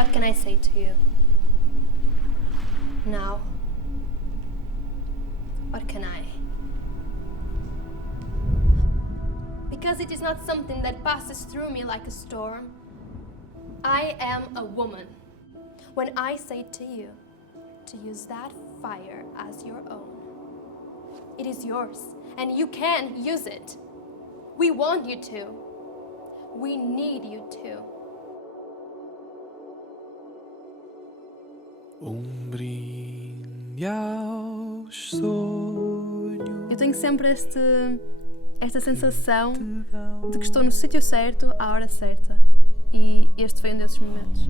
What can I say to you? Now, what can I? Because it is not something that passes through me like a storm. I am a woman. When I say to you to use that fire as your own, it is yours, and you can use it. We want you to. We need you to. Brinde aos sonhos. Eu tenho sempre esta sensação de que estou no sítio certo, à hora certa. E este foi um desses momentos.